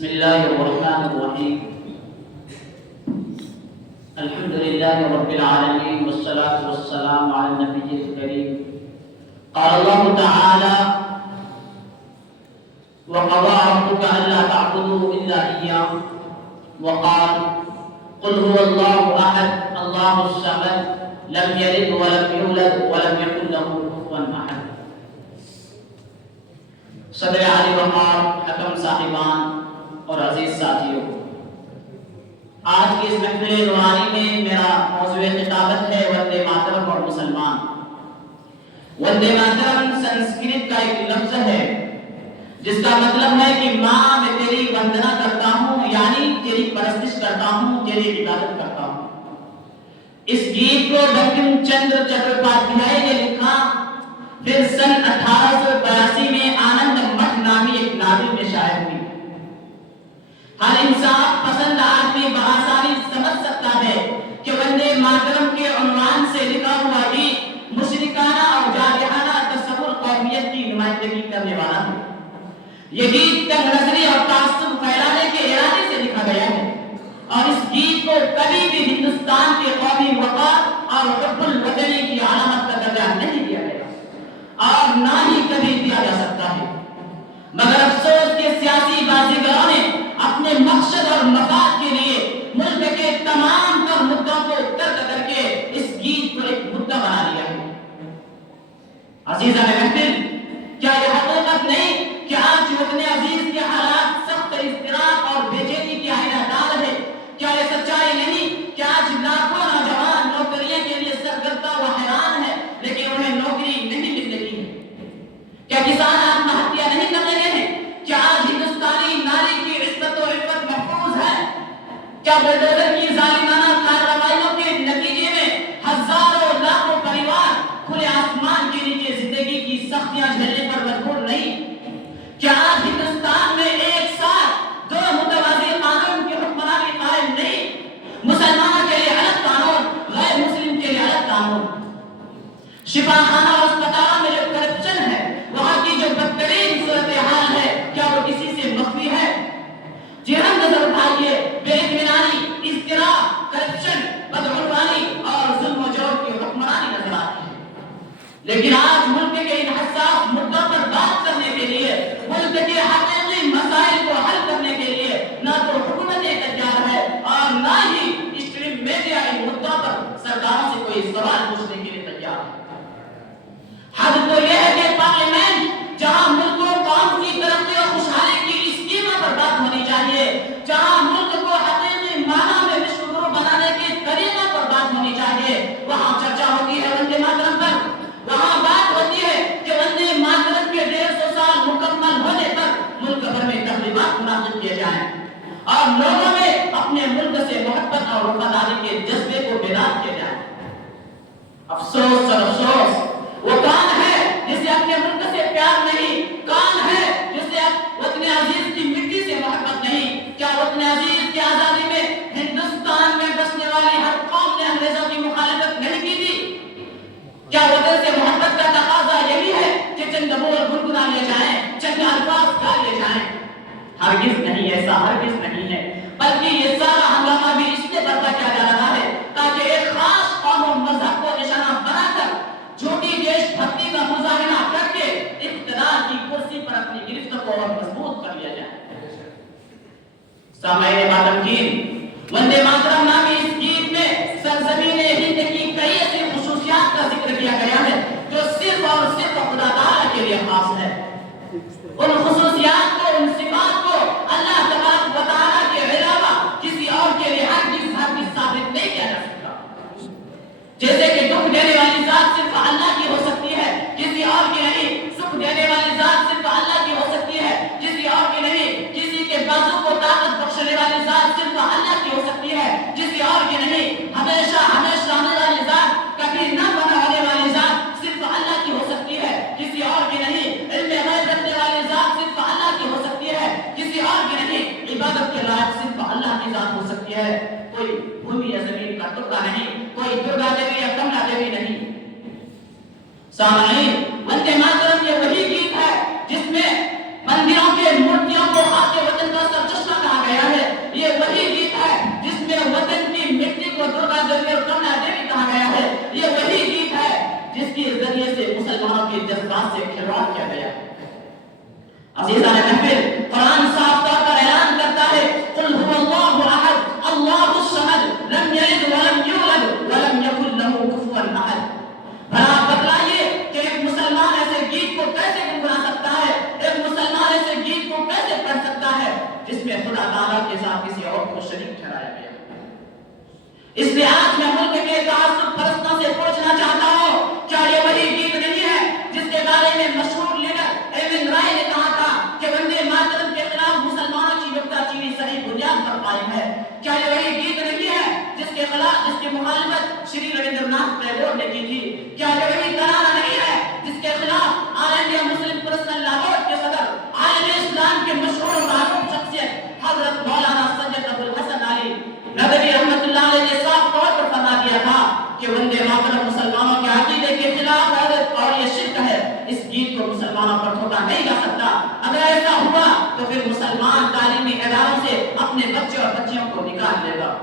بسم الله الرحمن الرحيم الحمد لله رب العالمين والصلاة والسلام على النبي الكريم قال الله تعالى وقضى ربك ألا تعبدوا إلا إياه وقال قل هو الله أحد الله الصمد لم يلد ولم يولد ولم يكن له كفوا أحد صدر علی وقار حکم صاحبان اور عزیز ساتھیوں، آج کی اس محفل نورانی میں میرا موضوع خطابت ہے وندے ماترم اور مسلمان۔ وندے ماترم سنسکرت کا ایک لفظ ہے جس کا مطلب ہے کہ ماں میں تیری وندنا کرتا ہوں، یعنی تیری پرستش کرتا ہوں، تیری عبادت کرتا ہوں۔ اس گیت کو بنکم چندر چٹوپادھیائے نے لکھا، پھر سن 1882 میں آنند مٹھ نامی ایک ناول میں شائع ہوئی۔ ہر انصاف پسند آدمی بآسانی سمجھ سکتا ہے کہ وندے ماترم کے عنوان سے لکھا ہوا گیت مشرکانہ اور جارحانہ تصور قومیت کی نمائندگی کرنے والا ہے۔ یہ گیت تنگ نظری اور تعصب پھیلانے کے ارادے سے لکھا گیا ہے، اور اس گیت کو کبھی بھی ہندوستان کے قومی وقار اور حب الوطنی کی علامت کا درجہ نہیں دیا گیا اور نہ ہی کبھی دیا جا سکتا ہے۔ مگر افسوس کہ سیاسی بازیگروں نے اپنے مقصد اور مفاد کے لیے ملک کے تمام تر مدعوں کو ترک کر کے اس گیت کو ایک مدعا بنا لیا ہے۔ عزیزان محفل، کیا یہ حقیقت نہیں کہ آج وطن عزیز کے حالات سخت اضطراب اور بے چینی کی آئینہ دار ہے؟ کیا یہ سچائی نہیں کہ آج لاکھوں نوجوان نوکریوں کے لیے سرگردہ و حیران ہے لیکن انہیں نوکری نہیں مل رہی ہے؟ کیا کسان آتم ہتیا نہیں کر رہے ہیں؟ کیا آج ہندوستانی ناری کی عزت و عفت محفوظ ہے؟ کیا بلڈوزر کی ظالمانہ کارروائیوں کے نتیجے میں ہزاروں لاکھوں پریوار کھلے آسمان کے نیچے زندگی کی سختیاں جھیلنے پر مجبور نہیں؟ کیا آج ہندوستان میں ایک ساتھ دو متوازی قانون کی حکمرانی قائم نہیں؟ مسلمانوں کے لیے الگ قانون، غیر مسلم کے لیے الگ قانون۔ شفا خانہ اور اسپتالوں میں جو کرپشن ہے، وہاں کی جو بدترین صورتحال ہے، کیا وہ کسی سے مخفی ہے؟ جی ہم نظر اٹھائیے، بے اطمینانی، اضطراب، کرپشن، بدعنوانی اور ظلم و جور کی حکمرانی نظر آتی ہے۔ لیکن آج ملک کے ان حساس مدعوں پر بات کرنے کے لیے، ملک کے حقیقی مسائل کو حل کرنے کے لیے نہ تو حکومت تیار ہے اور نہ ہی اسٹریم میڈیا ان مدعوں پر سرکاروں سے کوئی سوال پوچھنے کے لیے تیار ہے۔ حد تو یہ ہے کہ پارلیمنٹ جہاں ملک و قوم کی ترقی اور خوشحالی کی اسکیموں پر بات ہونی چاہیے، جہاں ملک کو حقیقی معنی میں وشو گرو بنانے کے طریقوں پر بات ہونی چاہیے، وہاں چرچا ہوتی ہے وندے ماترم پر، وہاں بات ہوتی ہے کہ وندے ماترم کے 150 سال مکمل ہونے پر ملک بھر میں تقریبات منعقد کیے جائیں اور لوگوں میں اپنے ملک سے محبت اور وفاداری کے جذبے کو بیدار کیا جائے۔ افسوس اور افسوس، وہ کون ہے جسے اپنے ملک سے پیار نہیں؟ کون ہے جسے وطن عزیز کی مٹی سے محبت نہیں؟ کیا وطن عزیز کی آزادی میں ہندوستان میں بسنے والی ہر قوم نے انگریزوں کی مخالفت نہیں کی تھی؟ کیا وطن سے محبت کا تقاضا یہی ہے کہ چند بول گنگنا لیے جائیں، چند الفاظ گا لیے جائیں؟ ہرگز نہیں، ایسا ہرگز نہیں ہے، بلکہ یہ سارا ہنگامہ بھی اس لیے برپا کیا جا رہا ہے تاکہ ایک خاص قوم و مذہب کو نشانہ بنا کر جھوٹی دیش بھکتی کا مظاہرہ کر کے اقتدار کی کرسی پر اپنی گرفت کو اور مضبوط کر لیا جائے۔ سامعین بادمکین، وندے ماترم نامی اس گیت میں سرزمین ہند کی کئی ایسی خصوصیات کا ذکر کیا گیا ہے جو صرف اور صرف خدا تعالیٰ کے لیے خاص ہے۔ ان خصوصیات کو، ان صفات کو اللہ تبارک و تعالیٰ کے علاوہ کسی اور کے لیے ہرگز ثابت نہیں کیا جا سکتا۔ جیسے کہ دکھ دینے والی ذات صرف اللہ کی ہو سکتی ہے، کسی اور کی نہیں۔ سکھ دینے والی ذات صرف اللہ کی ہو سکتی ہے، کسی اور کی نہیں۔ کسی کے بازو کو طاقت بخشنے والی ذات صرف اللہ کی ہو سکتی ہے، کسی اور کی نہیں۔ ہمیشہ ہمیشہ رہنے والی ذات، کبھی نہ بنا ہونے والی ذات صرف اللہ کی ہو سکتی ہے، کسی اور کی نہیں۔ علم غیب رکھنے والی ذات صرف اللہ کی ہو سکتی ہے، کسی اور کی نہیں۔ عبادت کے لائق صرف اللہ کی ذات ہو سکتی ہے، کوئی بھومی یا زمین کا ٹکڑا نہیں، کوئی درگا دیوی یا کملا دیوی نہیں۔ سامعین، وندے ماترم یہ وہی گیت ہے جس میں مندروں کے مورتیوں کو خاک وطن کا سرچشمہ عزیزان محفل، قرآن صاف طور پر اعلان کرتا ہے قل هو اللہ احد اللہ الصمد لم یلد ولم یولد ولم یکن له کفوا احد۔ بھلا آپ بتلائیے کہ ایک مسلمان ایسے گیت کو کیسے گنگنا سکتا ہے، ایک مسلمان ایسے گیت کو کیسے پڑھ سکتا ہے جس میں خدا تعالیٰ کے ساتھ کسی اور کو شریک ٹھہرایا گیا۔ اس لیے آج میں ملک کے تعصب پرستوں سے پوچھنا چاہتا ہوں، کیا یہ وہی گیت نہیں ہے جس کے بارے میں مشہور لیڈر ایون رائے نے کہا تھا کہ وندے ماترم کے خلاف مسلمانوں کی نکتہ چینی صحیح بنیاد پر قائم ہے؟ کیا یہ وہی گیت نہیں ہے جس کے خلاف، جس کی مخالفت شری رویندر ناتھ ٹیگور نے کی تھی؟ کیا یہ وہی ترانہ نہیں ہے جس کے خلاف آل انڈیا مسلم پرسنل لاہور کے صدر، عالم اسلام کے مشہور و معروف شخصیت حضرت مولانا سید ابوالحسن علی ندوی رحمۃ اللہ علیہ نے صاف طور پر فرما دیا تھا کہ وندے ماترم مسلمانوں کے عقیدے کے خلاف ہے اور یہ شرک ہے، اس گیت کو مسلمانوں پر تھوپا نہیں جا سکتا۔ اگر ایسا ہوا تو پھر مسلمان تعلیمی اداروں سے اپنے بچے اور بچیوں کو نکال لے گا۔